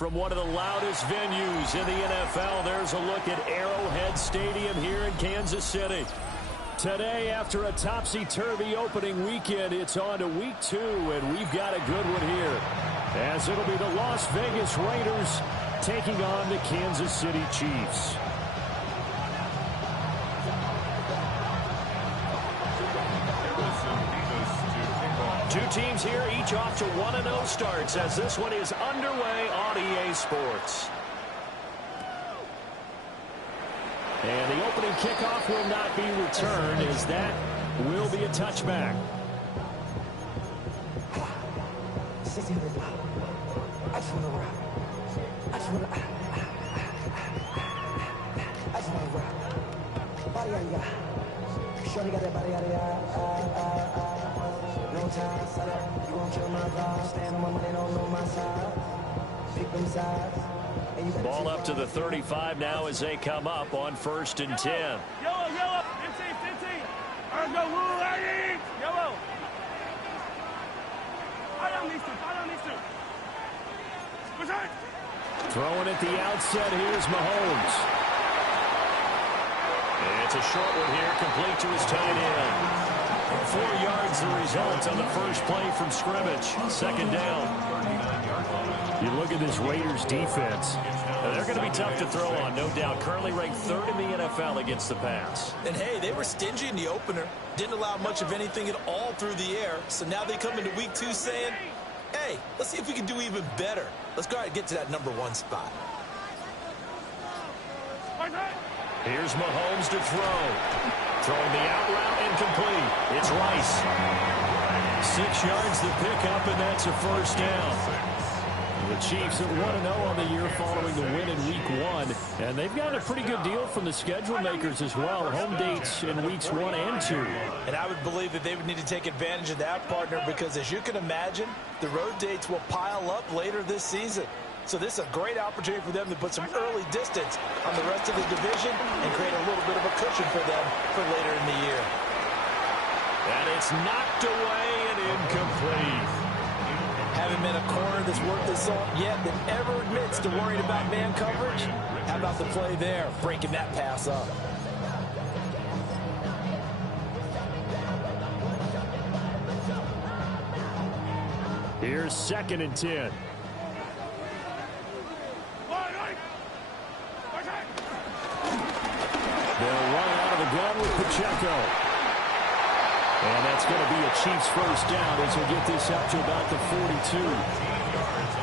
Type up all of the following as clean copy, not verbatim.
From one of the loudest venues in the NFL, there's a look at Arrowhead Stadium here in Kansas City. Today, after a topsy-turvy opening weekend, it's on to week 2, and we've got a good one here, as it'll be the Las Vegas Raiders taking on the Kansas City Chiefs. Two teams here, each off to 1-0 starts, as this one is underway on EA Sports. And the opening kickoff will not be returned, as that will be a touchback. Ball up to the 35 now as they come up on 1st and 10. Yellow, 15. Let's go, yellow. Throwing at the outset, here's Mahomes. And it's a short one here, complete to his tight end. 4 yards the result on the first play from scrimmage. 2nd down. You look at this Raiders defense. And they're going to be tough to throw on, no doubt. Currently ranked 3rd in the NFL against the pass. And, hey, they were stingy in the opener. Didn't allow much of anything at all through the air. So now they come into week 2 saying, hey, let's see if we can do even better. Let's go ahead and get to that #1 spot. Here's Mahomes to throw. Throwing the out route incomplete. It's Rice. 6 yards the pickup, and that's a first down. The Chiefs at 1-0 on the year following the win in Week 1. And they've gotten a pretty good deal from the schedule makers as well. Home dates in Weeks 1 and 2. And I would believe that they would need to take advantage of that, partner, because as you can imagine, the road dates will pile up later this season. So this is a great opportunity for them to put some early distance on the rest of the division and create a little bit of a cushion for them for later in the year. And it's knocked away and incomplete. Haven't been a corner that's worth the salt yet that ever admits to worrying about man coverage. How about the play there, breaking that pass up? Here's 2nd and 10. They'll run out of the gun with Pacheco. And that's going to be a Chiefs first down as he'll get this up to about the 42.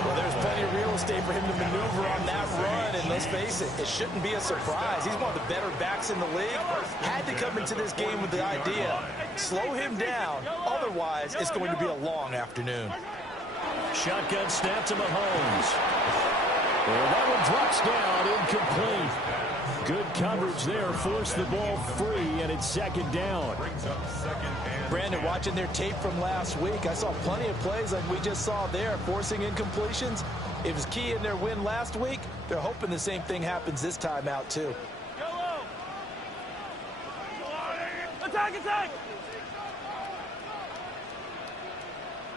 Well, there's plenty of real estate for him to maneuver on that run, and let's face it, it shouldn't be a surprise. He's one of the better backs in the league. Had to come into this game with the idea, slow him down, otherwise it's going to be a long afternoon. Shotgun snap to Mahomes. And that one drops down, incomplete. Good coverage there, forced the ball free, and it's 2nd down. Brandon, watching their tape from last week, I saw plenty of plays like we just saw there, forcing incompletions. It was key in their win last week. They're hoping the same thing happens this time out, too. Attack, attack!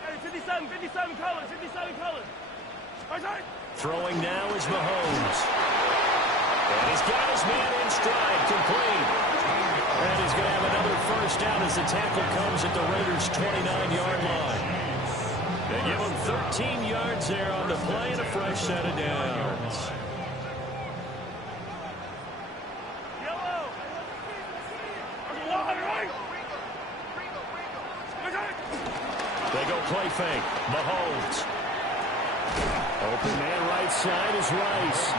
Hey, 57 colors, 57 colors. Attack! Throwing now is Mahomes. And he's got his man in stride, complete. And he's going to have another first down as the tackle comes at the Raiders' 29-yard line. They give him 13 yards there on the play and a fresh set of downs. They go play fake. Mahomes. Open man right side is Rice.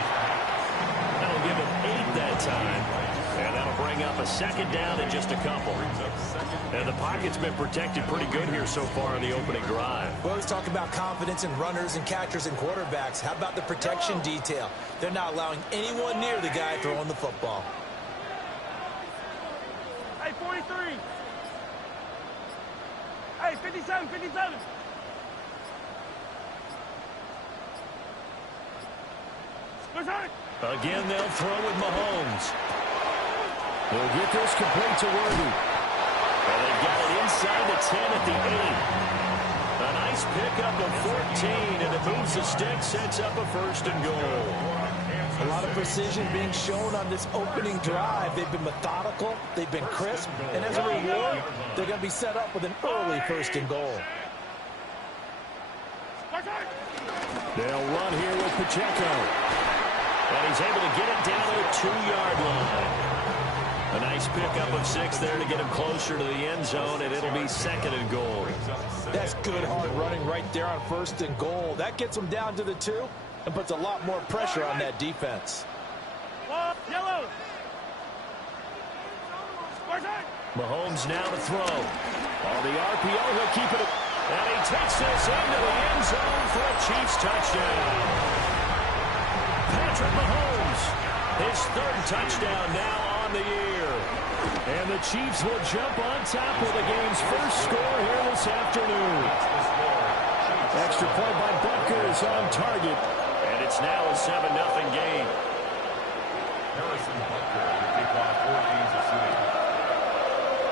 That'll give him 8 that time. And that'll bring up a 2nd down and just a couple. And the pocket's been protected pretty good here so far in the opening drive. We always talk about confidence in runners and catchers and quarterbacks. How about the protection detail? They're not allowing anyone near the guy throwing the football. Hey, 43. Hey, 57, 57. Again, they'll throw with Mahomes. They'll get this complete to Worthy. And they've got it inside the 10 at the 8. A nice pickup of 14, and it moves the stick, sets up a 1st and goal. A lot of precision being shown on this opening drive. They've been methodical, they've been crisp, and as a reward, they're going to be set up with an early 1st and goal. They'll run here with Pacheco. And he's able to get it down to the 2-yard line. A nice pickup of 6 there to get him closer to the end zone, and it'll be 2nd and goal. That's good hard running right there on 1st and goal. That gets them down to the 2 and puts a lot more pressure on that defense. Yellow. Mahomes now to throw. On the RPO, he'll keep it. And he takes this into the end zone for a Chiefs touchdown. Patrick Mahomes, his 3rd touchdown now on the year. And the Chiefs will jump on top with the game's first score here this afternoon. Extra point by Butker is on target. And it's now a 7-0 game.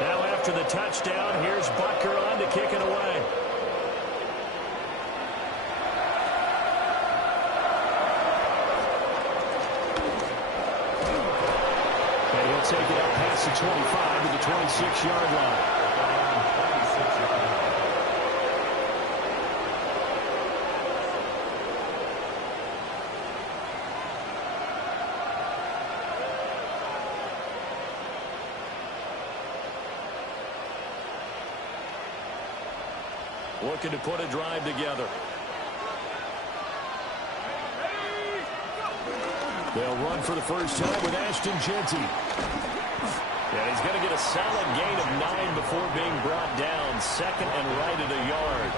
Now after the touchdown, here's Butker on to kick it away. Take it up past the 25 to the 26-yard line. looking to put a drive together. They'll run for the first time with Ashton Jeanty. And he's going to get a solid gain of 9 before being brought down. Second and right at a yard.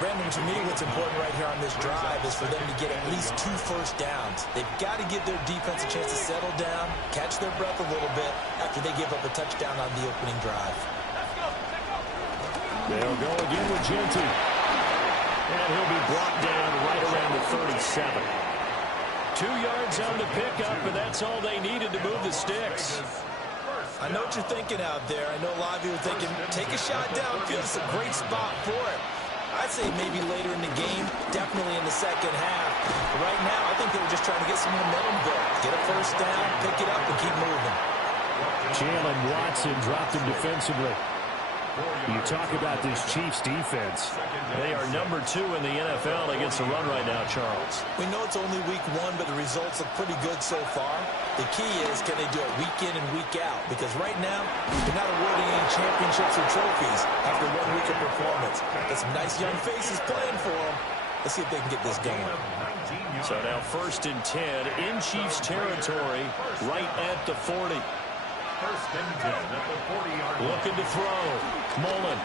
Brandon, to me, what's important right here on this drive is for them to get at least 2 first downs. They've got to give their defense a chance to settle down, catch their breath a little bit after they give up a touchdown on the opening drive. They'll go again with Jeanty. And he'll be brought down right around the 37. 2 yards on the pickup, and that's all they needed to move the sticks. I know what you're thinking out there. I know a lot of you are thinking, take a shot downfield. It's a great spot for it. I'd say maybe later in the game, definitely in the second half. But right now, I think they were just trying to get some momentum built. Get a first down, pick it up, and keep moving. Jalen Watson dropped him defensively. You talk about this Chiefs defense. They are number 2 in the NFL against the run right now, Charles. We know it's only week 1, but the results look pretty good so far. The key is, can they do it week in and week out? Because right now, they're not awarding any championships or trophies after 1 week of performance. Got some nice young faces playing for them. Let's see if they can get this going. So now 1st and 10 in Chiefs territory, right at the 40. 1st and 10 at the 40-yard line. Looking to throw. Mullen.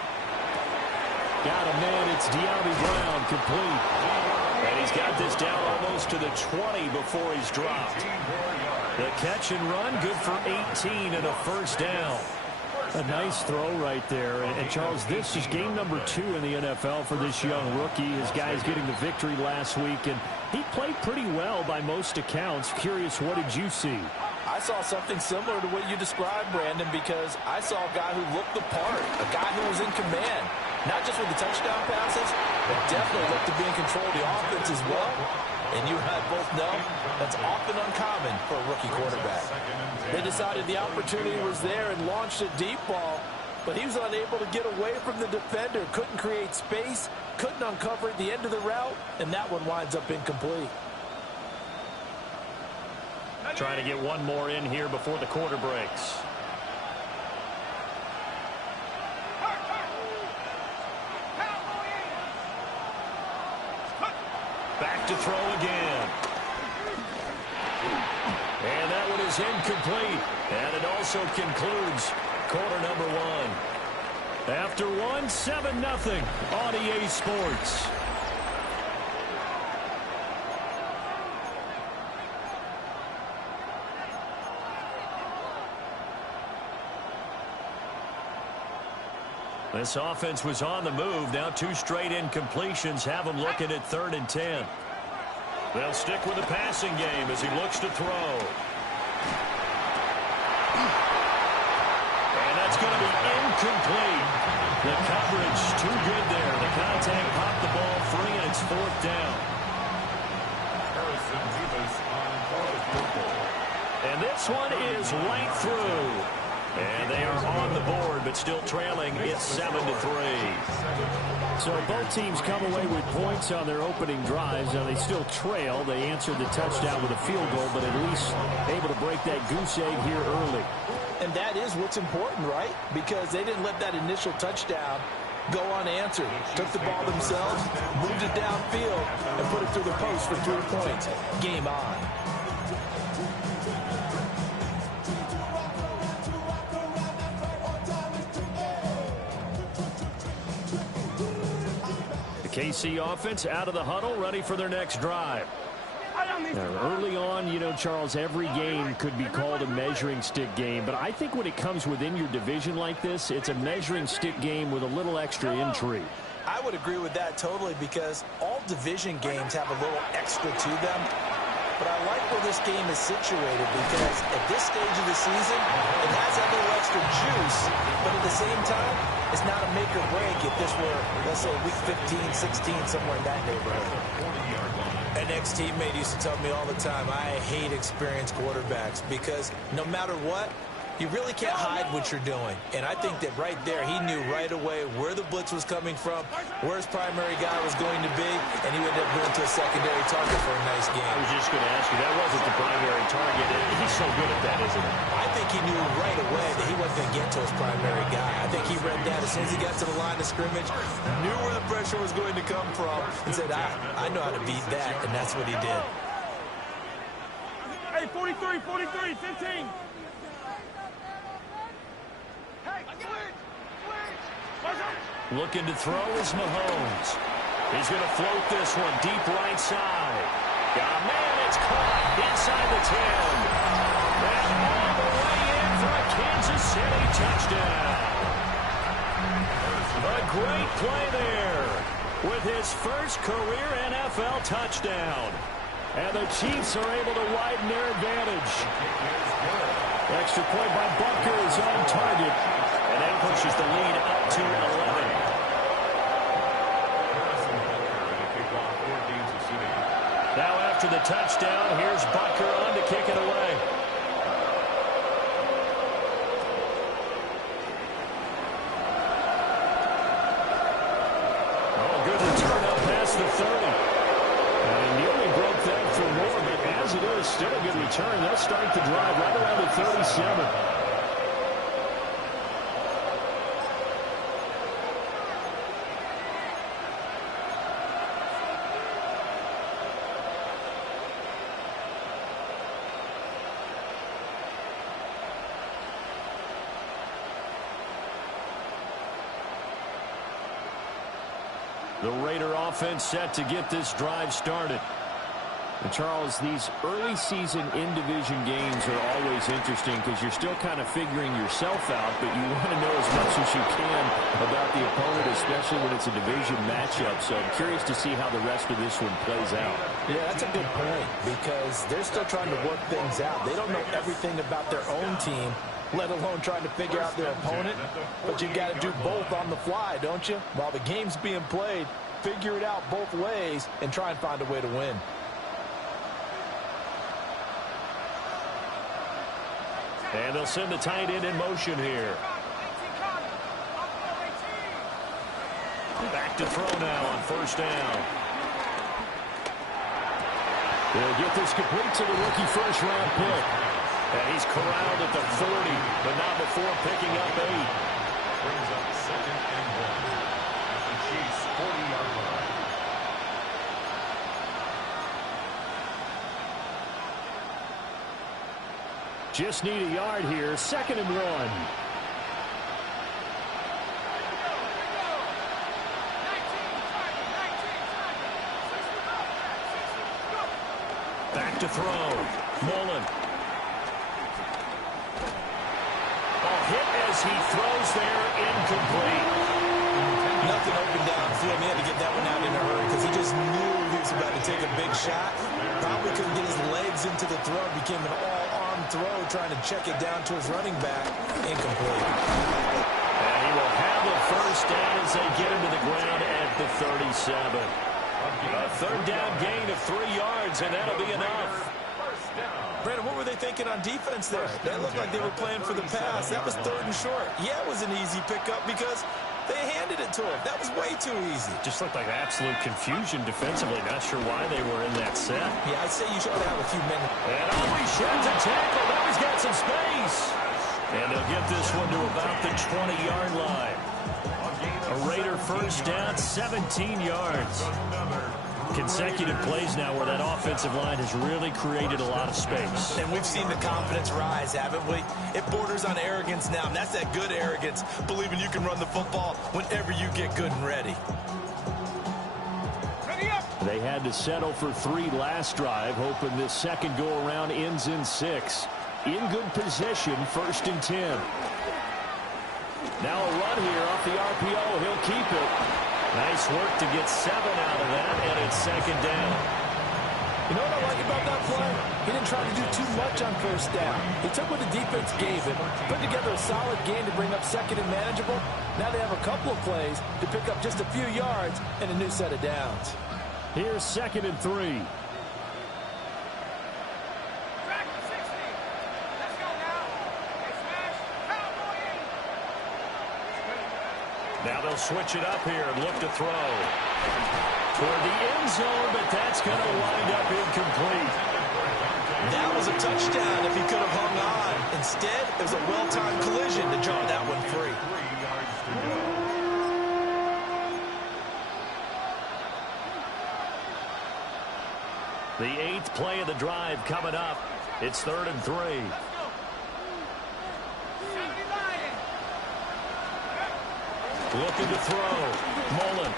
Got a man. It's De'Ami Brown, complete. And he's got this down almost to the 20 before he's dropped. The catch and run, good for 18 and a first down. A nice throw right there. And Charles, this is game number 2 in the NFL for this young rookie. His guys getting the victory last week, and he played pretty well by most accounts. Curious, what did you see? I saw something similar to what you described, Brandon, because I saw a guy who looked the part, a guy who was in command, not just with the touchdown passes, but definitely looked to be in control of the offense as well. And you and I both know that's often uncommon for a rookie quarterback. They decided the opportunity was there and launched a deep ball, but he was unable to get away from the defender, couldn't create space, couldn't uncover at the end of the route, and that one winds up incomplete. Trying to get one more in here before the quarter breaks. Back to throw again. And that one is incomplete. And it also concludes quarter number 1. After 1, 7-0 on EA Sports. This offense was on the move. Now 2 straight incompletions have them looking at 3rd and 10. They'll stick with the passing game as he looks to throw. And that's going to be incomplete. The coverage too good there. The contact popped the ball free, and it's 4th down. And this one is right through. And they are on the board, but still trailing. It's 7-3. So both teams come away with points on their opening drives. Now they still trail. They answered the touchdown with a field goal, but at least able to break that goose egg here early. And that is what's important, right? Because they didn't let that initial touchdown go unanswered. Took the ball themselves, moved it downfield, and put it through the post for 3 points. Game on. KC offense out of the huddle, ready for their next drive. Early on, you know, Charles, every game could be called a measuring stick game, but I think when it comes within your division like this, it's a measuring stick game with a little extra intrigue. I would agree with that totally, because all division games have a little extra to them. But I like where this game is situated, because at this stage of the season, it has that little extra juice, but at the same time, it's not a make or break if this were, let's say, week 15, 16, somewhere in that neighborhood. An ex-teammate used to tell me all the time, I hate experienced quarterbacks, because no matter what, You really can't hide what you're doing. And I think that right there, he knew right away where the blitz was coming from, where his primary guy was going to be, and he ended up going to a secondary target for a nice game. I was just going to ask you, that wasn't the primary target. He's so good at that, isn't he? I think he knew right away that he wasn't going to get to his primary guy. I think he read that as soon as he got to the line of scrimmage, knew where the pressure was going to come from, and said, I know how to beat that, and that's what he did. Hey, 43, 43, 15. Looking to throw is Mahomes. He's going to float this one deep right side. Oh, man, it's caught inside the 10. And all the way in for a Kansas City touchdown. A great play there with his first career NFL touchdown. And the Chiefs are able to widen their advantage. Extra point by Bucker is on target. And that pushes the lead up to 11. Now after the touchdown, here's Bucker on to kick it away. Oh, good return up past the 30. And he nearly broke that for more, but as it is, still a good return. They'll start the drive right around the 37. The Raider offense set to get this drive started. And Charles, these early season in-division games are always interesting because you're still kind of figuring yourself out, but you want to know as much as you can about the opponent, especially when it's a division matchup. So I'm curious to see how the rest of this one plays out. Yeah, that's a good point because they're still trying to work things out. They don't know everything about their own team, let alone trying to figure out their opponent. But you've got to do both on the fly, don't you? While the game's being played, figure it out both ways and try and find a way to win. And they'll send the tight end in motion here. Back to throw now on first down. They'll get this complete to the rookie first-round pick. And he's corralled at the 40, but not before picking up 8. Brings up 2nd and 1 at the Chiefs' 40-yard line. Just need a yard here. 2nd and 1. Back to throw. Mullen. Ball hit as he throws there, incomplete. Nothing open downfield. He had to get that one out in a hurry because he just knew he was about to take a big shot. Probably couldn't get his legs into the throw. It became an all-arm throw, trying to check it down to his running back. Incomplete. And he will have the first down as they get him to the ground at the 37. A third down gain of 3 yards, and that'll be enough. Brandon, what were they thinking on defense there? That looked like they were playing for the pass. That was 3rd and short. Yeah, it was an easy pickup because they handed it to him. That was way too easy. Just looked like absolute confusion defensively. Not sure why they were in that set. Yeah, I'd say you should have a few minutes. And always sheds a tackle. Now he's got some space. And they'll get this one to about the 20-yard line. A Raider first down, 17 yards. Consecutive plays now where that offensive line has really created a lot of space. And we've seen the confidence rise, haven't we? It borders on arrogance now, and that's that good arrogance, believing you can run the football whenever you get good and ready. They had to settle for 3 last drive, hoping this second go-around ends in 6. In good position, 1st and 10. Now a run here off the RPO. He'll keep it. Nice work to get 7 out of that, and it's 2nd down. You know what I like about that play? He didn't try to do too much on first down. He took what the defense gave him, put together a solid game to bring up 2nd and manageable. Now they have a couple of plays to pick up just a few yards and a new set of downs. Here's 2nd and 3. switch it up here and look to throw. Toward the end zone, but that's going to wind up incomplete. That was a touchdown if he could have hung on. Instead, it was a well-timed collision to draw that one free. 3 yards to go. The 8th play of the drive coming up. It's 3rd and 3. Looking to throw. Mullen.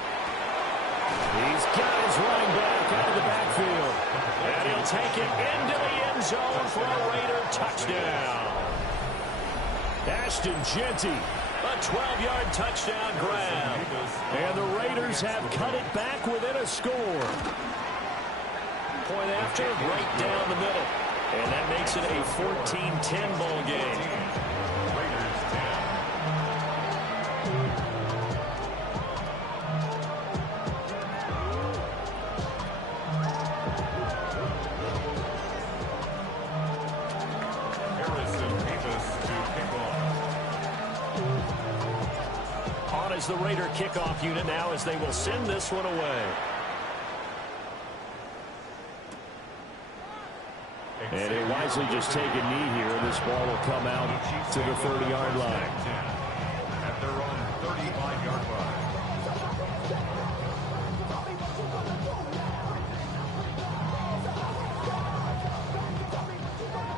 He's got his running back out of the backfield. And he'll take it into the end zone for a Raider touchdown. Ashton Genty, a 12-yard touchdown grab. And the Raiders have cut it back within a score. Point after, right down the middle. And that makes it a 14-10 ball game. Raiders 10. On is the Raider kickoff unit now as they will send this one away. And they wisely just take a knee here. This ball will come out to the 30-yard line. At their own 35-yard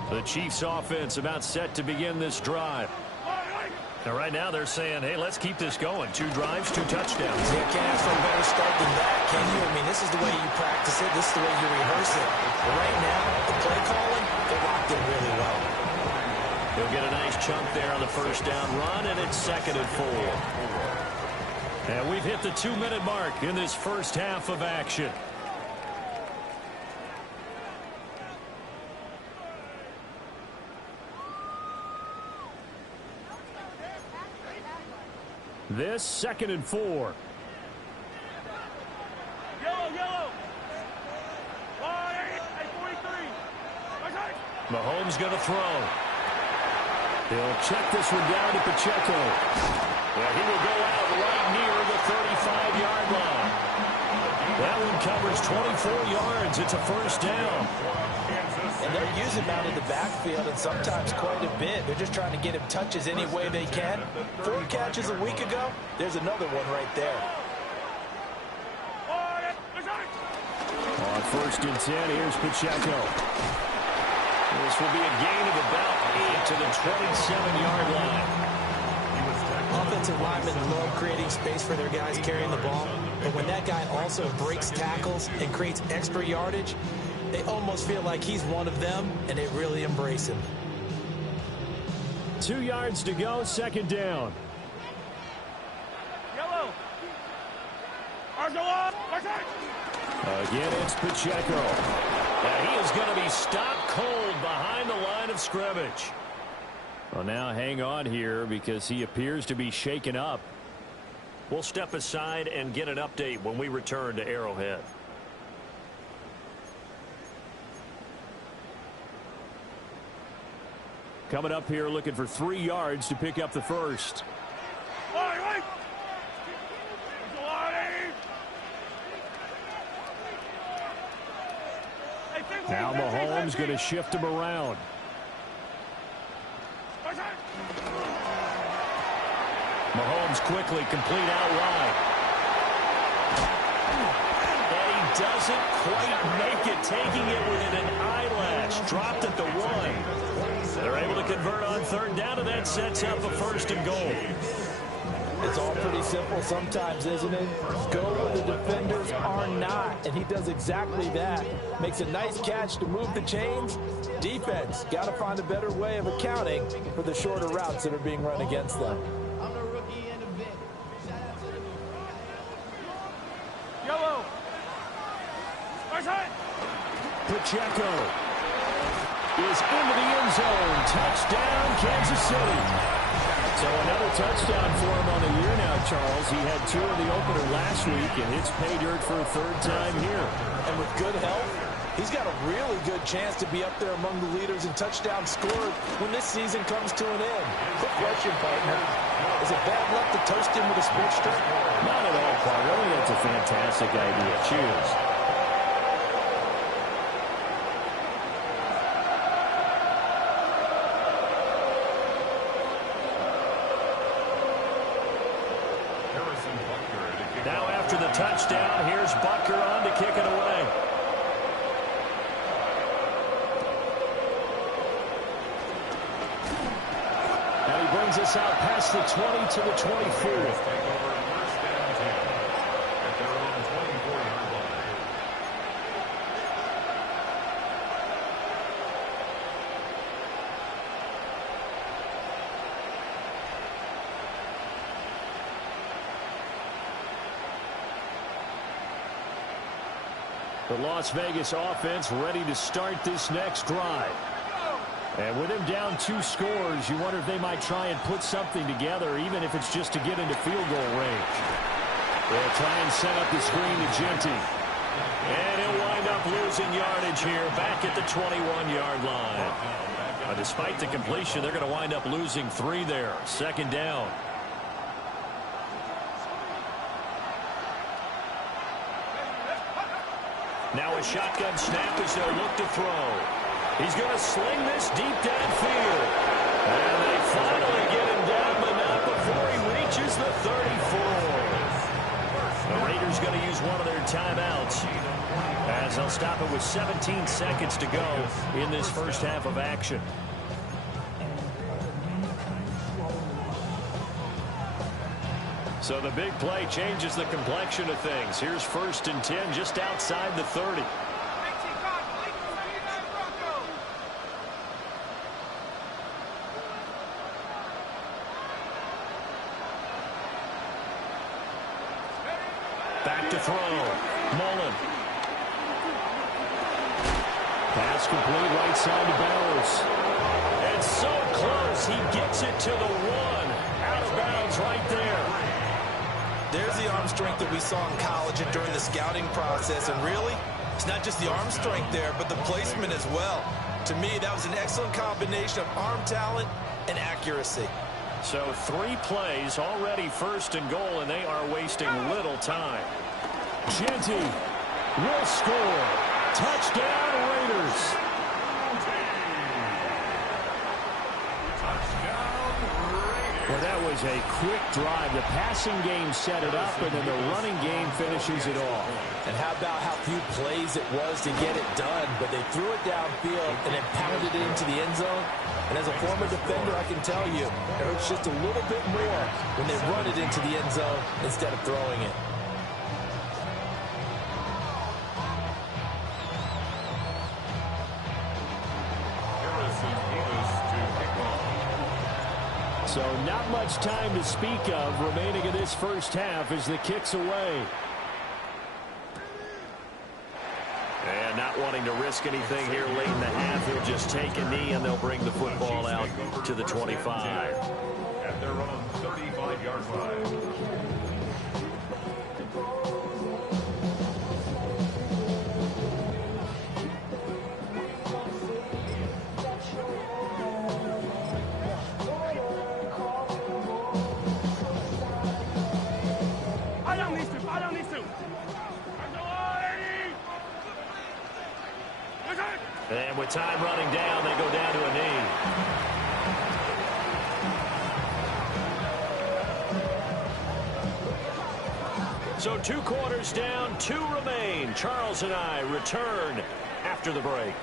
line. The Chiefs offense about set to begin this drive. Now right now they're saying, hey, let's keep this going. 2 drives, 2 touchdowns. Yeah, can't ask for a better start than that, can you? I mean, this is the way you practice it. This is the way you rehearse it. But right now, the play calling, they're locked in really well. He'll get a nice chunk there on the first down run, and it's 2nd and 4. And we've hit the 2-minute mark in this first half of action. This 2nd and 4. Yellow. Hey, 43. Mahomes going to throw. He'll check this one down to Pacheco. And he will go out right near the 35-yard line. That one covers 24 yards. It's a first down. And they're using him out of the backfield and sometimes quite a bit. They're just trying to get him touches any way they can. 4 catches a week ago. There's another one right there. On 1st and 10, here's Pacheco. This will be a gain of about 8 to the 27-yard line. Offensive linemen love creating space for their guys carrying the ball. But when that guy also breaks tackles and creates extra yardage, they almost feel like he's one of them, and they really embrace him. 2 yards to go, 2nd down. Yellow. Again, it's Pacheco. And he is going to be stopped cold behind the line of scrimmage. Well, now hang on here because he appears to be shaken up. We'll step aside and get an update when we return to Arrowhead. Coming up here looking for 3 yards to pick up the first. Now Mahomes going to shift him around. Mahomes quickly complete out wide. And he doesn't quite make it, taking it within an eyelash. Dropped at the 1. They're able to convert on 3rd down, and that sets up a 1st and goal. It's all pretty simple sometimes, isn't it? Go where the defenders are not, and he does exactly that. Makes a nice catch to move the chains. Defense, got to find a better way of accounting for the shorter routes that are being run against them. Yellow. Pacheco is into the end zone. Touchdown, Kansas City. So another touchdown for him on the year now, Charles. He had 2 in the opener last week, and hits pay dirt for a 3rd time here. And with good health, he's got a really good chance to be up there among the leaders in touchdowns scored when this season comes to an end. Quick question, partner. Is it bad luck to toast him with a sports drink? Not at all, Clark. I think that's a fantastic idea. Cheers. Now after the touchdown, here's Butker on to kick it away. And he brings us out past the 20 to the 24. The Las Vegas offense ready to start this next drive. And with him down 2 scores, you wonder if they might try and put something together, even if it's just to get into field goal range. They'll try and set up the screen to Genty. And he'll wind up losing yardage here back at the 21-yard line. Despite the completion, they're going to wind up losing 3 there. Second down. Now a shotgun snap as they'll look to throw. He's going to sling this deep downfield. And they finally get him down, but not before he reaches the 34. The Raiders going to use one of their timeouts as they'll stop it with 17 seconds to go in this first half of action. So the big play changes the complexion of things. Here's 1st and 10 just outside the 30. Back to throw. Mullen. Pass complete right side to Bowers. And so close. He gets it to the 1. Out of bounds right there. There's the arm strength that we saw in college and during the scouting process. And really, it's not just the arm strength there, but the placement as well. To me, that was an excellent combination of arm talent and accuracy. So 3 plays already 1st and goal, and they are wasting little time. Genty will score. Touchdown, Raiders. Well, that was a quick drive. The passing game set it up, and then the running game finishes it off. And how about how few plays it was to get it done, but they threw it downfield and then pounded it into the end zone. And as a former defender, I can tell you, it hurts just a little bit more when they run it into the end zone instead of throwing it. So not much time to speak of remaining in this first half as the kick's away. And not wanting to risk anything here late in the half, he'll just take a knee and they'll bring the football out to the 25. At their own 35-yard line. And with time running down, they go down to a knee. So 2 quarters down, 2 remain. Charles and I return after the break.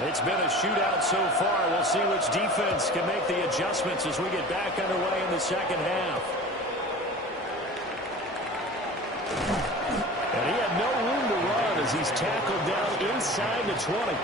It's been a shootout so far. We'll see which defense can make the adjustments as we get back underway in the second half. And he had no room to run as he's tackled down inside the 20.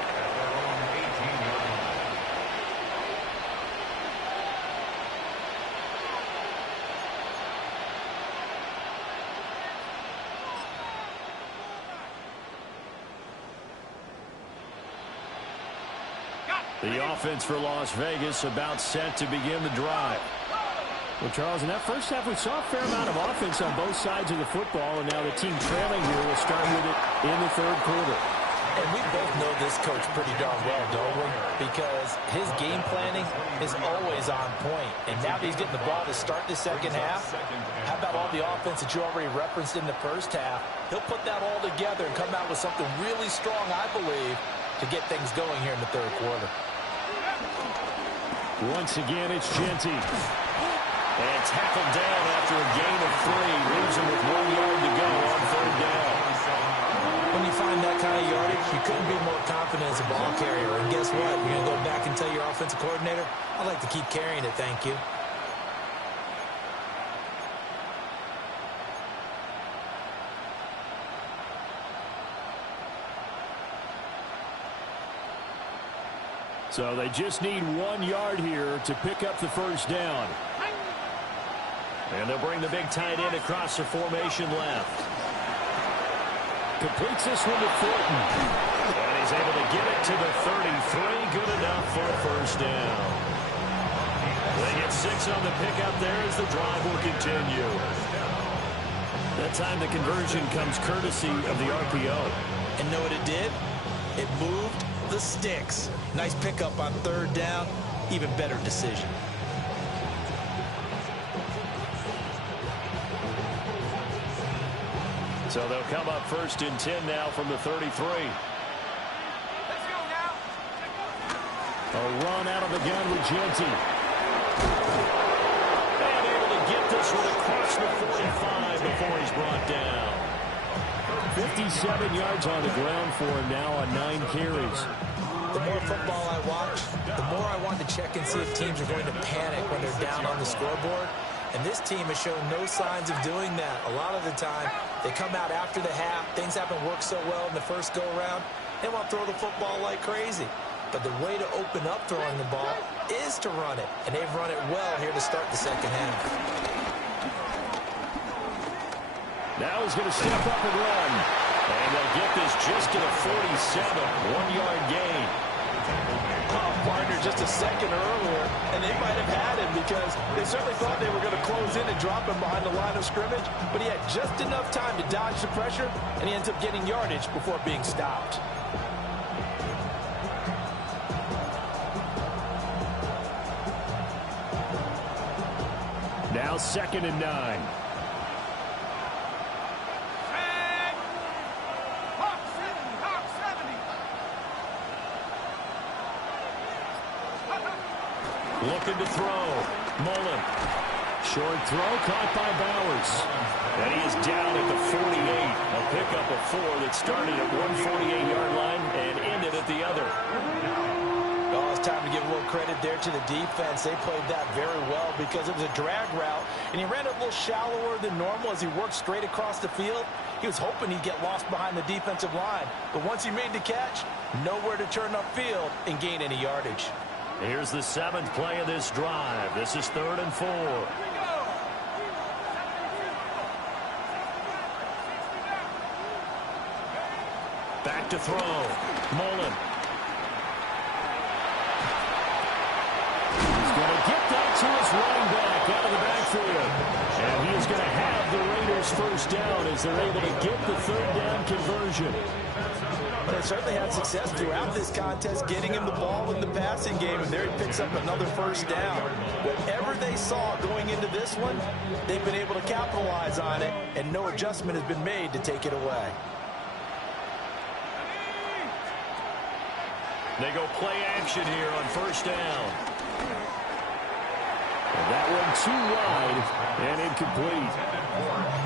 The offense for Las Vegas about set to begin the drive. Well, Charles, in that first half, we saw a fair amount of offense on both sides of the football, and now the team trailing here will start with it in the third quarter. And we both know this coach pretty darn well, don't we? Because his game planning is always on point. And now that he's getting the ball to start the second half, how about all the offense that you already referenced in the first half? He'll put that all together and come out with something really strong, I believe, to get things going here in the third quarter. Once again, it's Genty. And tackled down after a gain of 3. Leaves him with 1 yard to go on third down. When you find that kind of yardage, you couldn't be more confident as a ball carrier. And guess what? You're going to go back and tell your offensive coordinator, I'd like to keep carrying it, thank you. So they just need 1 yard here to pick up the first down. And they'll bring the big tight end across the formation left. Completes this one to Thornton. And he's able to get it to the 33. Good enough for a first down. They get 6 on the pickup there as the drive will continue. That time the conversion comes courtesy of the RPO. And know what it did? It moved the sticks. Nice pickup on third down. Even better decision. So they'll come up first and 10 now from the 33. Let's go now. A run out of the gun with Genty. And able to get this one across the 45 before he's brought down. 57 yards on the ground for him now on 9 carries. The more football I watch, the more I want to check and see if teams are going to panic when they're down on the scoreboard. And this team has shown no signs of doing that. A lot of the time, they come out after the half. Things haven't worked so well in the first go-around. They want to throw the football like crazy. But the way to open up throwing the ball is to run it. And they've run it well here to start the second half. Now he's going to step up and run. And they'll get this just to the 47. 1 yard gain. Partner just a second earlier, and they might have had him because they certainly thought they were going to close in and drop him behind the line of scrimmage, but he had just enough time to dodge the pressure, and he ends up getting yardage before being stopped. Now 2nd and 9. Looking to throw. Mullen. Short throw caught by Bowers. And he is down at the 48. A pickup of 4 that started at 148-yard line and ended at the other. Oh, it's time to give a little credit there to the defense. They played that very well because it was a drag route, and he ran a little shallower than normal as he worked straight across the field. He was hoping he'd get lost behind the defensive line. But once he made the catch, nowhere to turn upfield and gain any yardage. Here's the 7th play of this drive. This is 3rd and 4. Back to throw. Mullen. He's going to get that to his running back out of the backfield. And he is going to have the Raiders first down as they're able to get the 3rd down conversion. But they certainly had success throughout this contest, getting him the ball in the passing game, and there he picks up another first down. Whatever they saw going into this one, they've been able to capitalize on it, and no adjustment has been made to take it away. They go play action here on first down. And that one too wide and incomplete.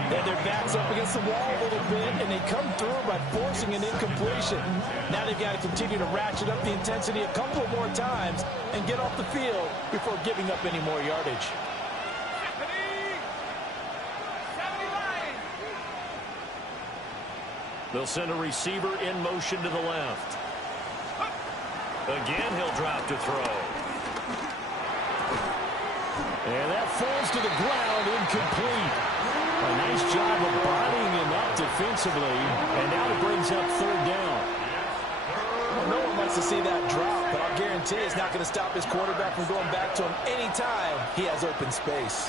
And their back's up against the wall a little bit, and they come through by forcing an incompletion. Now they've got to continue to ratchet up the intensity a couple more times and get off the field before giving up any more yardage. They'll send a receiver in motion to the left. Again, he'll drop to throw. And that falls to the ground, incomplete. A nice job of bodying him up defensively, and now it brings up 3rd down. Well, no one wants to see that drop, but I'll guarantee it's not going to stop his quarterback from going back to him anytime he has open space.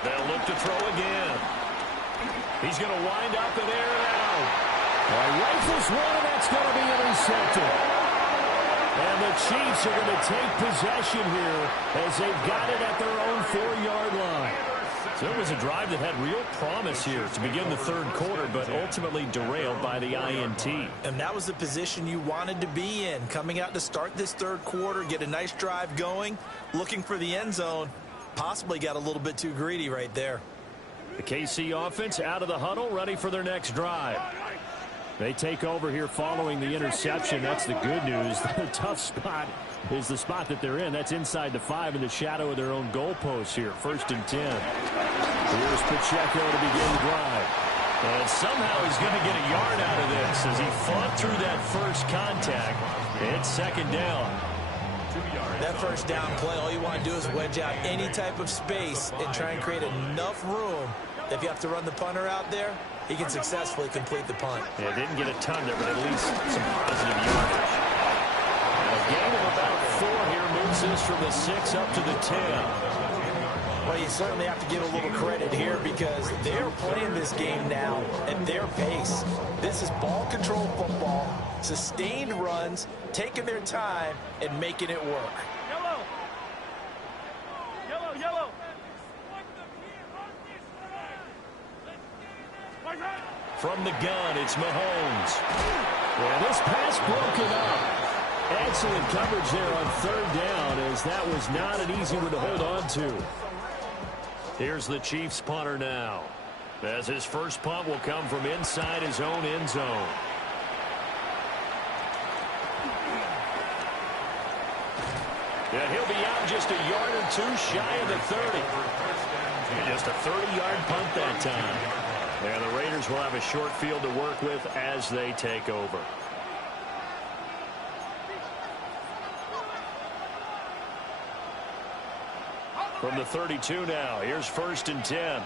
They'll look to throw again. He's going to wind up and air it out. Rifles one, and that's going to be intercepted. And the Chiefs are going to take possession here as they've got it at their own 4-yard line. So it was a drive that had real promise here to begin the third quarter, but ultimately derailed by the INT. And that was the position you wanted to be in, coming out to start this third quarter, get a nice drive going, looking for the end zone. Possibly got a little bit too greedy right there. The KC offense out of the huddle, ready for their next drive. They take over here following the interception. That's the good news. The tough spot is the spot that they're in. That's inside the 5 in the shadow of their own goalpost here. 1st and 10. Here's Pacheco to begin the drive. And somehow he's going to get a yard out of this as he fought through that first contact. It's 2nd down. That first down play, all you want to do is wedge out any type of space and try and create enough room. If you have to run the punter out there, he can successfully complete the punt. Yeah, didn't get a ton there, but at least some positive yardage. A gain of about 4 here moves this from the 6 up to the 10. Well, you certainly have to give a little credit here because they're playing this game now at their pace. This is ball control football, sustained runs, taking their time and making it work. Yellow. Yellow, yellow. From the gun, it's Mahomes. Yeah, this pass broken up. Excellent coverage there on 3rd down, as that was not an easy one to hold on to. Here's the Chiefs punter now, as his first punt will come from inside his own end zone. Yeah, he'll be out just a yard or 2 shy of the 30. Just a 30-yard punt that time. And the Raiders will have a short field to work with as they take over. From the 32 now, here's 1st and 10.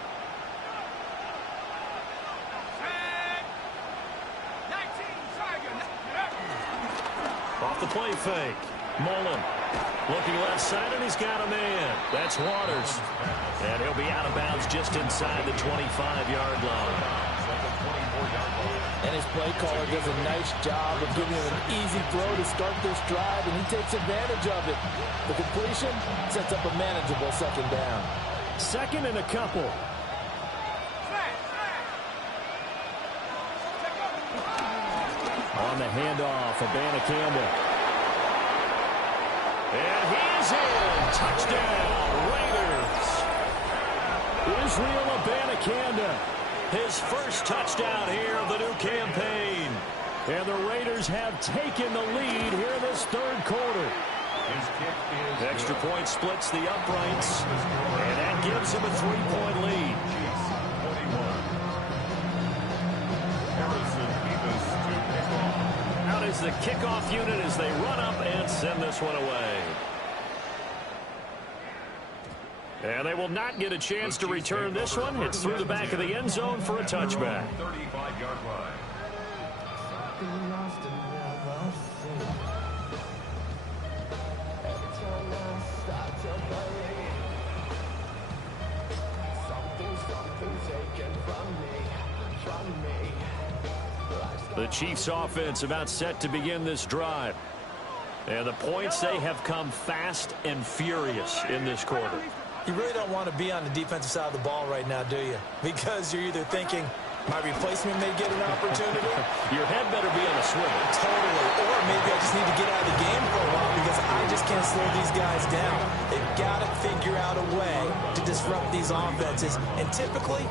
Off the play fake. Mullen looking left side, and he's got a man. That's Waters. And he'll be out of bounds just inside the 25-yard line. And his play caller does a nice job of giving him an easy throw to start this drive, and he takes advantage of it. The completion sets up a manageable 2nd down. 2nd and a couple. On the handoff, Abanikanda. And he's in. Touchdown, Raiders. Israel Abanikanda, his first touchdown here of the new campaign. And the Raiders have taken the lead here in this third quarter. Extra point splits the uprights, and that gives him a 3-point lead. Out is the kickoff unit as they run up and send this one away. And they will not get a chance to return this one. It's through the back of the end zone for a touchback. 35-yard line. The Chiefs offense about set to begin this drive. And the points, they have come fast and furious in this quarter. You really don't want to be on the defensive side of the ball right now, do you? Because you're either thinking, my replacement may get an opportunity. Your head better be on a swivel. Totally. Or maybe I just need to get out of the game for a while because I just can't slow these guys down. They've got to figure out a way to disrupt these offenses. And typically,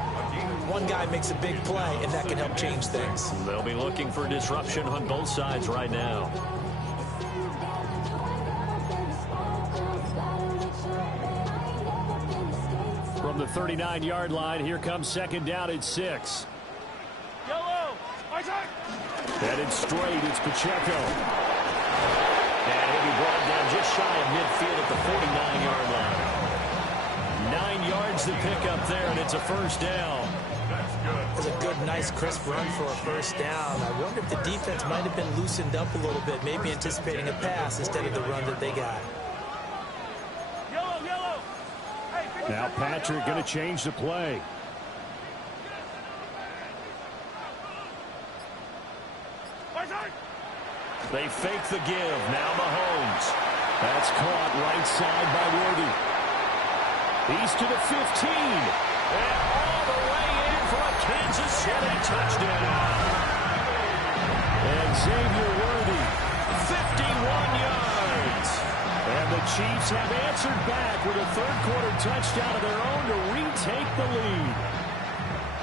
one guy makes a big play, and that can help change things. They'll be looking for disruption on both sides right now. From the 39-yard line, here comes 2nd down at 6. Yellow. Headed straight, it's Pacheco. And he'll be brought down just shy of midfield at the 49-yard line. 9 yards to pick up there, and it's a 1st down. That's good. That's a good, nice, crisp run for a first down. I wonder if the defense might have been loosened up a little bit, maybe anticipating a pass instead of the run that they got. Yellow. Hey, now Patrick going to change the play. They fake the give. Now Mahomes. That's caught right side by Worthy. He's to the 15. And all the way in for a Kansas City touchdown. And Xavier Worthy, 51 yards. And the Chiefs have answered back with a third-quarter touchdown of their own to retake the lead.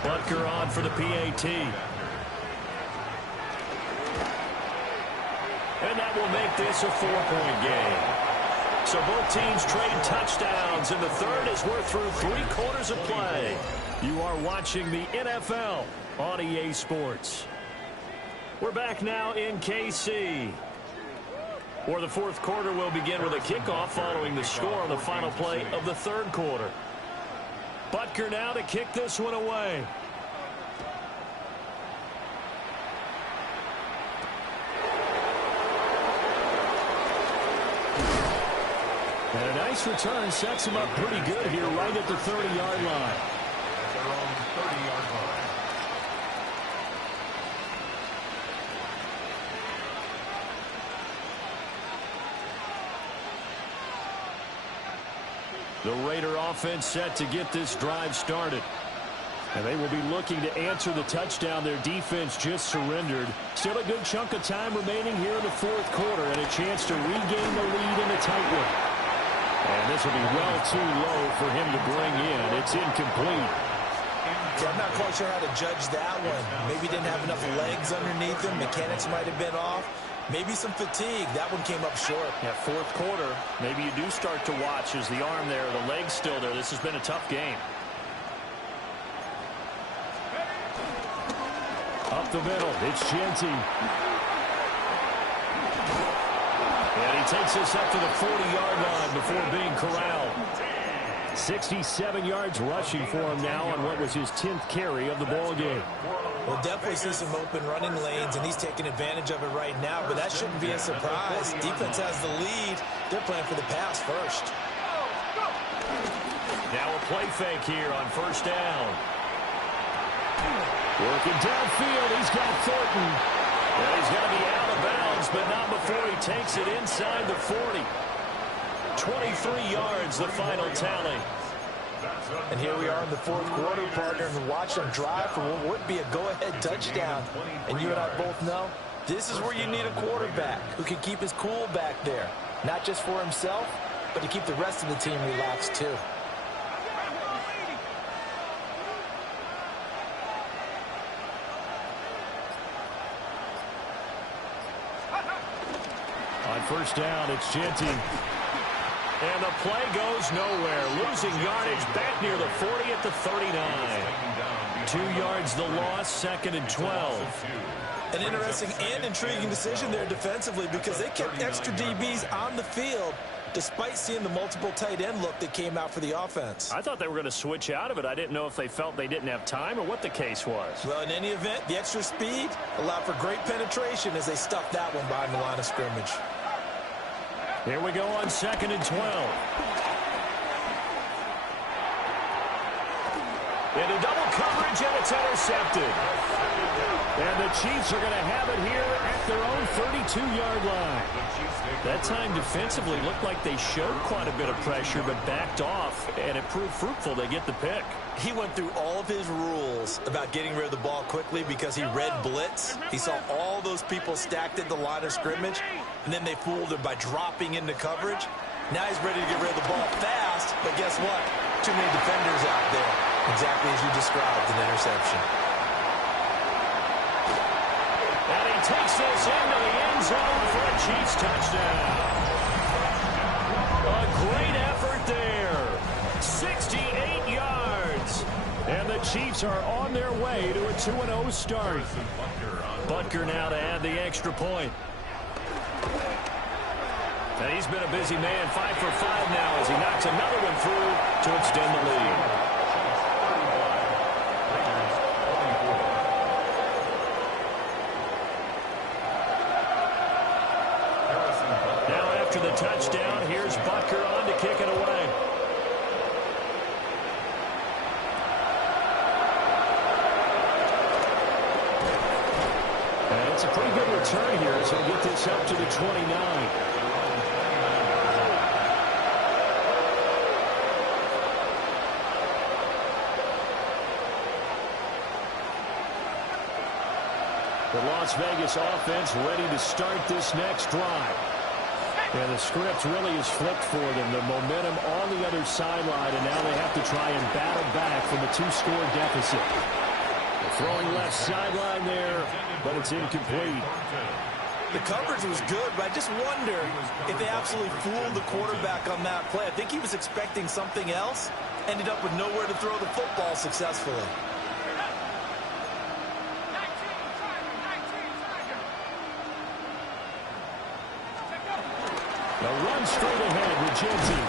Butker on for the PAT. And that will make this a 4-point game. So both teams trade touchdowns, and the third as we're through 3 quarters of play. You are watching the NFL on EA Sports. We're back now in KC. For the fourth quarter, we'll begin with a kickoff following the score on the final play of the third quarter. Butker now to kick this one away. And a nice return sets him up pretty good here right at the 30-yard line. At their own 30-yard line. The Raider offense set to get this drive started. And they will be looking to answer the touchdown their defense just surrendered. Still a good chunk of time remaining here in the fourth quarter and a chance to regain the lead in a tight one. And this will be well too low for him to bring in. It's incomplete. Yeah, I'm not quite sure how to judge that one. Maybe didn't have enough legs underneath him. Mechanics might have been off. Maybe some fatigue. That one came up short. Yeah, fourth quarter, maybe you do start to watch as the arm there, the leg's still there. This has been a tough game. Up the middle, it's Genty. And he takes us up to the 40-yard line before being corralled. 67 yards rushing for him now on what was his 10th carry of the ball game. We'll definitely see some open running lanes, and he's taking advantage of it right now, but that shouldn't be a surprise. Defense has the lead. They're playing for the pass first. Now a play fake here on first down. Working downfield, he's got Thornton. And he's going to be out of bounds, but not before he takes it inside the 40. 23 yards, the final tally. And here we are in the fourth quarter, partner, and watch them drive for what would be a go-ahead touchdown. And you and I both know this is where you need a quarterback who can keep his cool back there. Not just for himself, but to keep the rest of the team relaxed too. On first down, it's Genty. And the play goes nowhere. Losing yardage back near the 40 at the 39. 2 yards the loss, 2nd and 12. An interesting and intriguing decision there defensively because they kept extra DBs on the field despite seeing the multiple tight end look that came out for the offense. I thought they were going to switch out of it. I didn't know if they felt they didn't have time or what the case was. Well, in any event, the extra speed allowed for great penetration as they stuffed that one behind the line of scrimmage. Here we go on 2nd and 12. Into double coverage, and it's intercepted. And the Chiefs are going to have it here at their own 32-yard line. That time defensively looked like they showed quite a bit of pressure but backed off, and it proved fruitful. They get the pick. He went through all of his rules about getting rid of the ball quickly because he read blitz. He saw all those people stacked at the line of scrimmage, and then they fooled him by dropping into coverage. Now he's ready to get rid of the ball fast, but guess what? Too many defenders out there. Exactly as you described, an interception. And he takes this into the end zone for a Chiefs touchdown. A great effort there. 68 yards. And the Chiefs are on their way to a 2-0 start. Butker now to add the extra point. And he's been a busy man, 5 for 5 now as he knocks another one through to extend the lead. after the touchdown. Here's Butker on to kick it away. And it's a pretty good return here as he'll get this up to the 29. The Las Vegas offense ready to start this next drive. And the script really is flipped for them. The momentum on the other sideline, and now they have to try and battle back from a 2-score deficit. Throwing left sideline there, but it's incomplete. The coverage was good, but I just wonder if they absolutely fooled the quarterback on that play. I think he was expecting something else, ended up with nowhere to throw the football successfully. A run straight ahead with Jensen.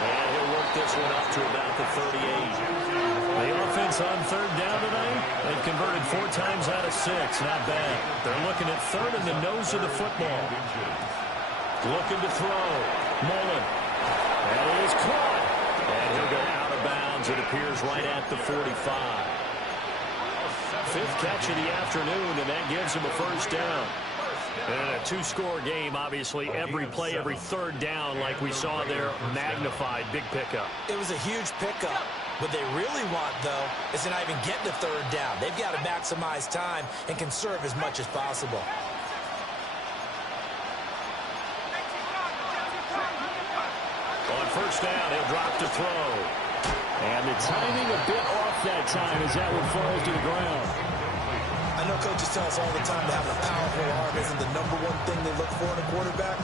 And he'll work this one up to about the 38. The offense on third down tonight, they've converted 4 times out of 6. Not bad. They're looking at third in the nose of the football. Looking to throw. Mullen. That is caught. And he'll go out of bounds. It appears right at the 45. 5th catch of the afternoon, and that gives him a first down. And a 2-score game, obviously, every play, every third down, like we saw there, magnified, big pickup. It was a huge pickup. What they really want, though, is to not even get to third down. They've got to maximize time and conserve as much as possible. On first down, he'll drop to throw. And the timing a bit off that time as that one falls to the ground. I know coaches tell us all the time that having a powerful arm isn't the #1 thing they look for in a quarterback.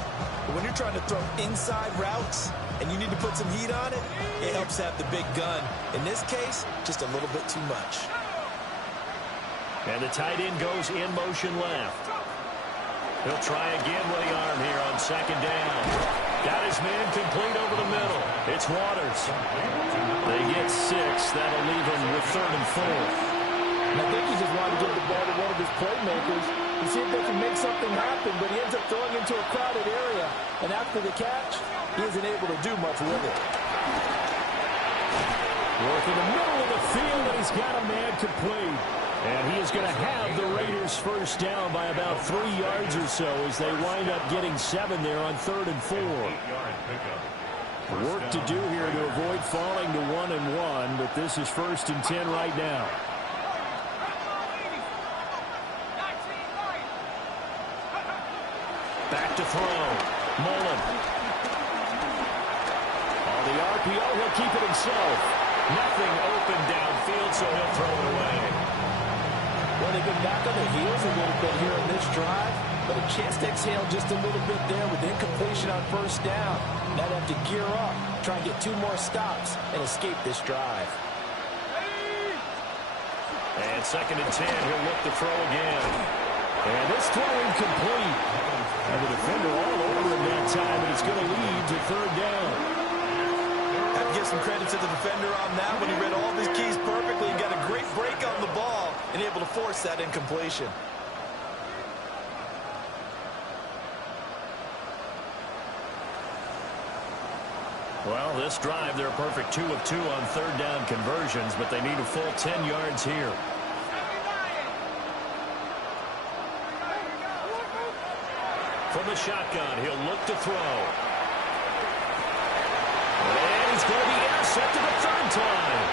But when you're trying to throw inside routes and you need to put some heat on it, it helps have the big gun. In this case, just a little bit too much. And the tight end goes in motion left. He'll try again with the arm here on second down. Got his man complete over the middle. It's Waters. They get 6. That'll leave him with 3rd and 4. I think he just wanted to give the ball to one of his playmakers to see if they can make something happen, but he ends up throwing into a crowded area. And after the catch, he isn't able to do much with it. Work in the middle of the field, and he's got a man complete. And he is going to have the Raiders first down by about 3 yards or so as they wind up getting 7 there on 3rd and 4. Work to do here to avoid falling to 1-1, but this is 1st and 10 right now. Back to throw. Mullen. On the RPO, he'll keep it himself. Nothing open downfield, so he'll throw it away. Well, they've been back on their heels a little bit here in this drive, but a chance to exhale just a little bit there with incompletion on first down. Now they have to gear up, try and get 2 more stops, and escape this drive. And 2nd and 10, he'll look to throw again. And this throw incomplete. And the defender all over him that time, and it's going to lead to 3rd down. Have to give some credit to the defender on that when he read all of his keys perfectly and got a great break on the ball and able to force that incompletion. Well, this drive, they're a perfect 2 of 2 on 3rd down conversions, but they need a full 10 yards here. From the shotgun, he'll look to throw. And he's going to be intercepted a 3rd time.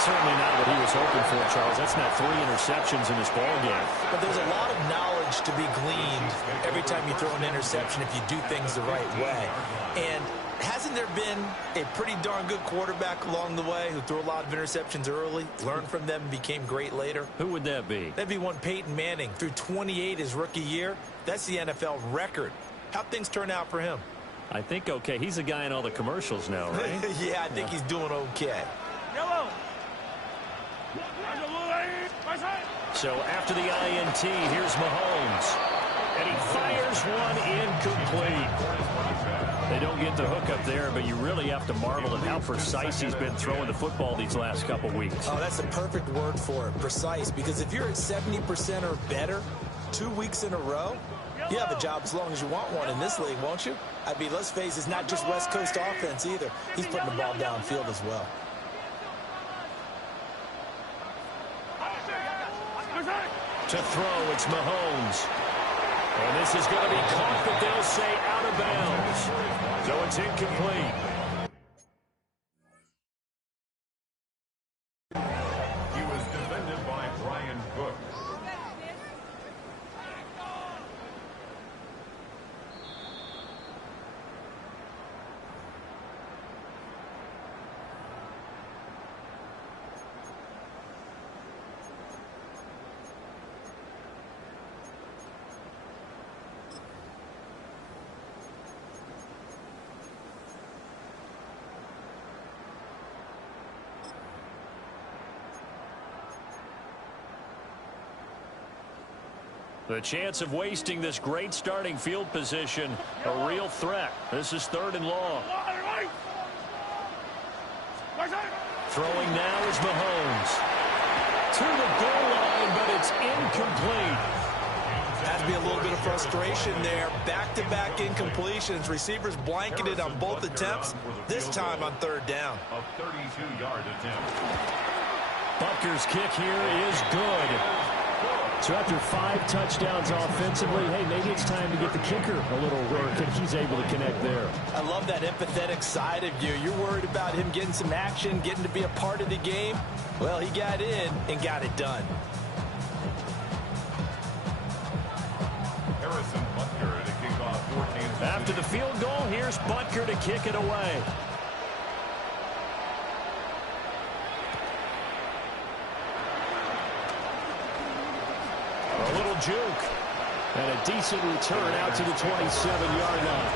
Certainly not what he was hoping for, Charles. That's not 3 interceptions in this ballgame. But there's a lot of knowledge to be gleaned every time you throw an interception if you do things the right way. And hasn't there been a pretty darn good quarterback along the way who threw a lot of interceptions early, learned from them, and became great later? Who would that be? That'd be one Peyton Manning. Threw 28 his rookie year. That's the NFL record. How'd things turn out for him? I think okay. He's a guy in all the commercials now, right? Yeah, I think he's doing okay. Yellow. So after the INT, here's Mahomes. And he fires one incomplete. They don't get the hook up there, but you really have to marvel at how precise he's been throwing the football these last couple weeks. Oh, that's the perfect word for it, precise, because if you're at 70% or better 2 weeks in a row, you have a job as long as you want one in this league, won't you? I mean, let's face it, it's not just West Coast offense either. He's putting the ball downfield as well. To throw, it's Mahomes. And this is going to be caught, but they'll say out of bounds. So it's incomplete. He was defended by Brian Cook. The chance of wasting this great starting field position, a real threat. This is 3rd and long. Throwing now is Mahomes. To the goal line, but it's incomplete. Has to be a little bit of frustration there. Back-to-back incompletions. Receivers blanketed on both attempts, this time on 3rd down. A 32-yard attempt. Butker's kick here is good. So after 5 touchdowns offensively, hey, maybe it's time to get the kicker a little work, and he's able to connect there. I love that empathetic side of you. You're worried about him getting some action, getting to be a part of the game. Well, he got in and got it done. Harrison Butker to kick off 14th. After the field goal, here's Butker to kick it away. A little juke. And a decent return out to the 27-yard line.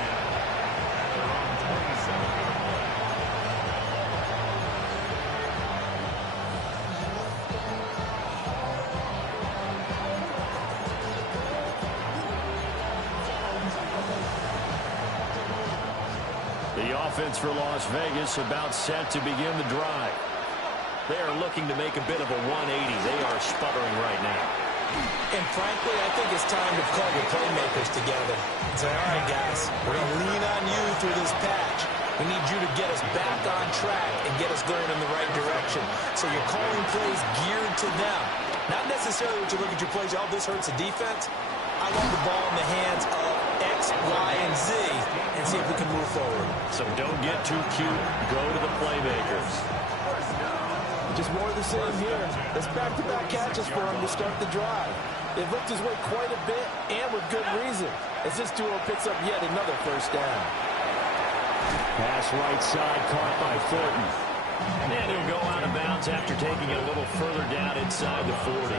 The offense for Las Vegas about set to begin the drive. They are looking to make a bit of a 180. They are sputtering right now. And frankly, I think it's time to call your playmakers together and say, all right, guys, we're going to lean on you through this patch. We need you to get us back on track and get us going in the right direction. So you're calling plays geared to them. Not necessarily what you look at your plays, oh, this hurts the defense. I want the ball in the hands of X, Y, and Z and see if we can move forward. So don't get too cute. Go to the playmakers. Just more of the same here. It's back-to-back catches for him to start the drive. They've looked his way quite a bit, and with good reason, as this duo picks up yet another 1st down. Pass right side caught by Thornton. And he'll go out of bounds after taking it a little further down inside the 40.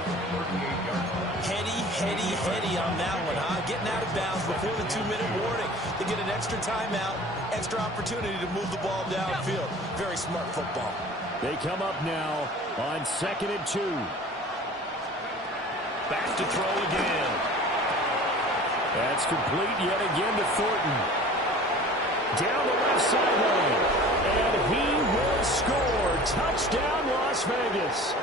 Heady on that one, huh? Getting out of bounds before the 2-minute warning. They get an extra timeout, extra opportunity to move the ball downfield. Very smart football. They come up now on 2nd and 2. Back to throw again. That's complete yet again to Thornton. Down the left sideline. And he will score. Touchdown, Las Vegas.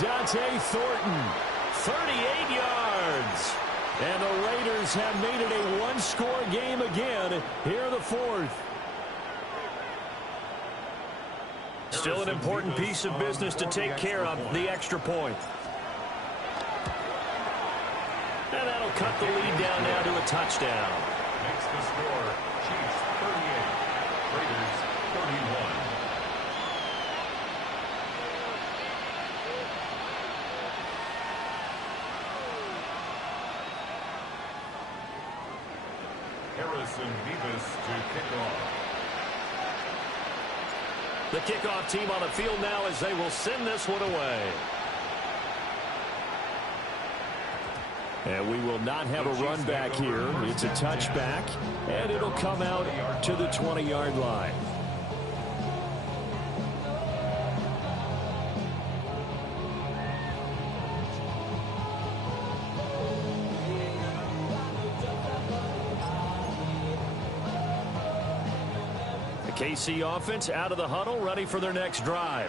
Dante Thornton, 38 yards. And the Raiders have made it a 1-score game again here in the 4th. Still an important piece of business to take care of, the extra point. And that'll cut the lead down now to a touchdown. Makes the score Chiefs 38, Raiders 31. Harrison Beavis to kick off. The kickoff team on the field now as they will send this one away. And we will not have a run back here. It's a touchback, and it'll come out to the 20-yard line. KC offense out of the huddle, ready for their next drive.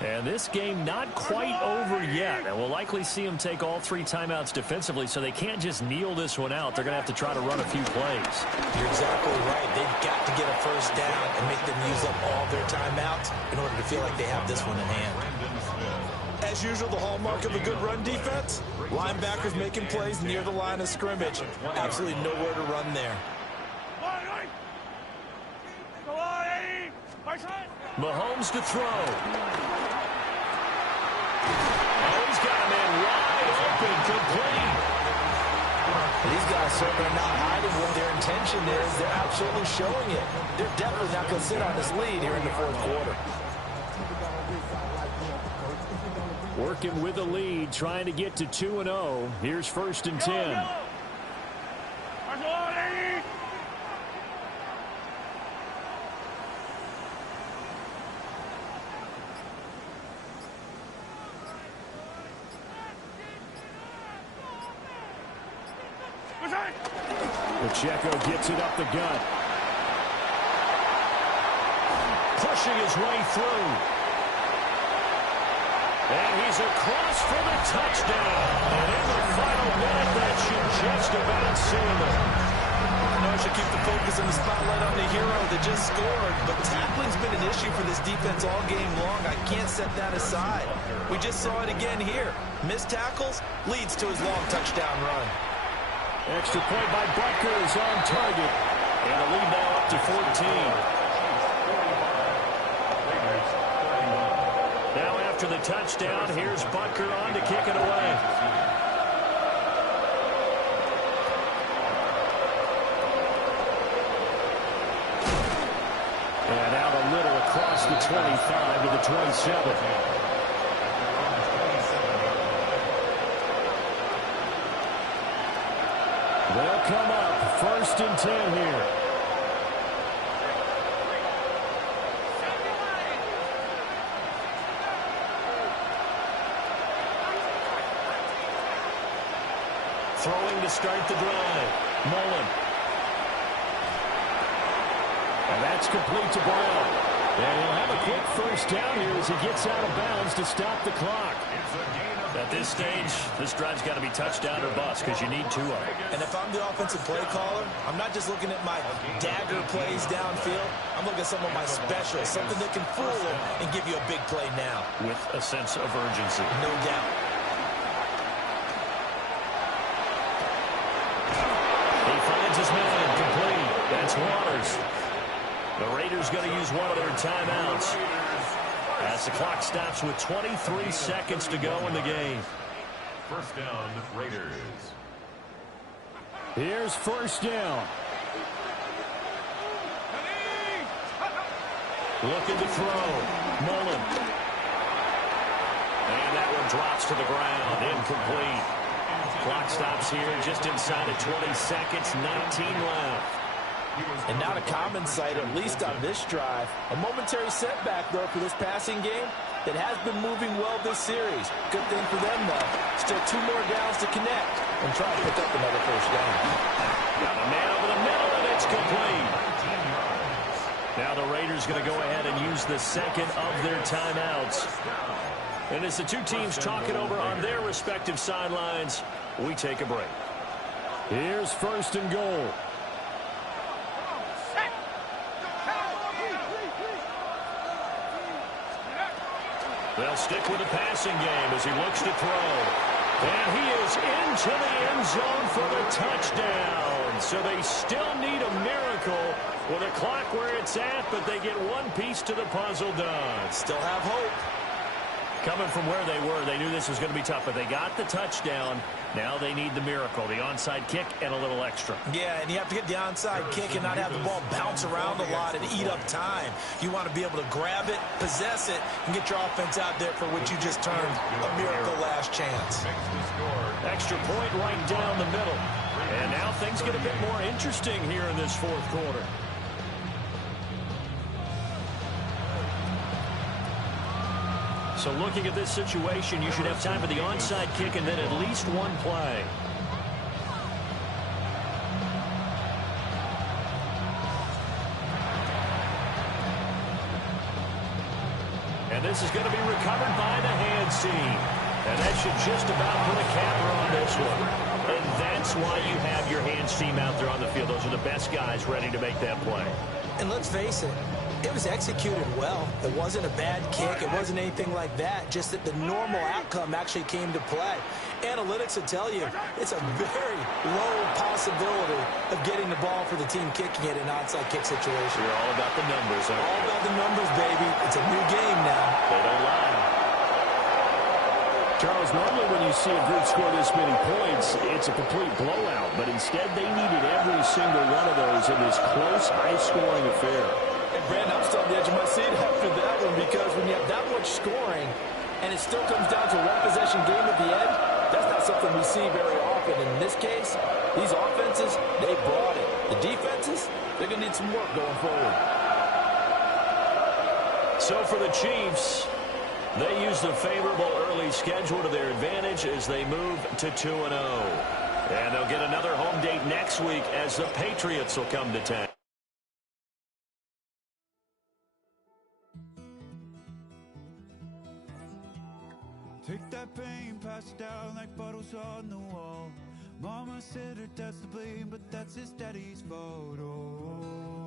And this game not quite over yet. And we'll likely see them take all 3 timeouts defensively, so they can't just kneel this one out. They're going to have to try to run a few plays. You're exactly right. They've got to get a first down and make them use up all their timeouts in order to feel like they have this one in hand. As usual, the hallmark of a good run defense, linebackers making plays near the line of scrimmage. Absolutely nowhere to run there. Mahomes to throw. Oh, he's got him in wide open, complete. These guys certainly are not hiding what their intention is. They're absolutely showing it. They're definitely not going to sit on this lead here in the fourth quarter. Working with the lead, trying to get to 2-0. Here's 1st and 10. Pacheco gets it up the gut. Pushing his way through. And he's across for the touchdown. And in the final minute, that should just about seal it. I know I should keep the focus and the spotlight on the hero that just scored, but tackling's been an issue for this defense all game long. I can't set that aside. We just saw it again here. Missed tackles leads to his long touchdown run. Extra point by Butker is on target. And a lead now up to 14. Now after the touchdown, here's Butker on to kick it away. And out a little across the 25 to the 27. They'll come up 1st and 10 here. Throwing to start the drive. Mullen. And that's complete to Brown. And he'll have a quick first down here as he gets out of bounds to stop the clock. At this stage, this drive's got to be touchdown or bust because you need 2 of them. And if I'm the offensive play caller, I'm not just looking at my dagger plays downfield. I'm looking at some of my specials, something that can fool them and give you a big play now. With a sense of urgency. No doubt. He finds his man complete. That's Waters. The Raiders going to use one of their timeouts as the clock stops with 23 seconds to go in the game. First down, Raiders. Here's 1st down. Looking to throw. Mullen. And that one drops to the ground. Incomplete. Clock stops here just inside of 20 seconds. 19 left. And not a common sight, at least on this drive. A momentary setback, though, for this passing game that has been moving well this series. Good thing for them, though. Still 2 more downs to connect and try to pick up another first down. Got a man over the middle, and it's complete. Now the Raiders going to go ahead and use the second of their timeouts. And as the 2 teams talk it over on their respective sidelines, we take a break. Here's 1st and goal. They'll stick with the passing game as he looks to throw. And he is into the end zone for the touchdown. So they still need a miracle with a clock where it's at, but they get one piece to the puzzle done. Still have hope. Coming from where they were, they knew this was going to be tough, but they got the touchdown. Now they need the miracle, the onside kick and a little extra. Yeah, and you have to get the onside kick and not have the ball bounce around a lot and eat up time. You want to be able to grab it, possess it, and get your offense out there for what you just termed a miracle last chance. Extra point right down the middle. And now things get a bit more interesting here in this 4th quarter. So looking at this situation, you should have time for the onside kick and then at least one play. And this is going to be recovered by the hands team. And that should just about put a capper on this one. And that's why you have your hands team out there on the field. Those are the best guys ready to make that play. And let's face it, it was executed well. It wasn't a bad kick. It wasn't anything like that. Just that the normal outcome actually came to play. Analytics will tell you it's a very low possibility of getting the ball for the team kicking it in an onside kick situation. You're all about the numbers, aren't you? All about the numbers, baby. It's a new game now. They don't lie. Charles, normally when you see a group score this many points, it's a complete blowout. But instead, they needed every single one of those in this close, high-scoring affair. And Brandon, I'm still on the edge of my seat after that one, because when you have that much scoring and it still comes down to a one-possession game at the end, that's not something we see very often. In this case, these offenses, they brought it. The defenses, they're going to need some work going forward. So for the Chiefs, they use the favorable early schedule to their advantage as they move to 2-0. And they'll get another home date next week as the Patriots will come to town. Take that pain, pass it down like bottles on the wall. Mama said her dad's to blame, but that's his daddy's fault. Oh,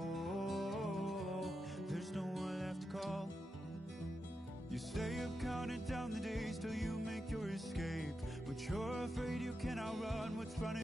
there's no one left to call. You stay up counting down the days till you make your escape, but you're afraid you cannot run what's running.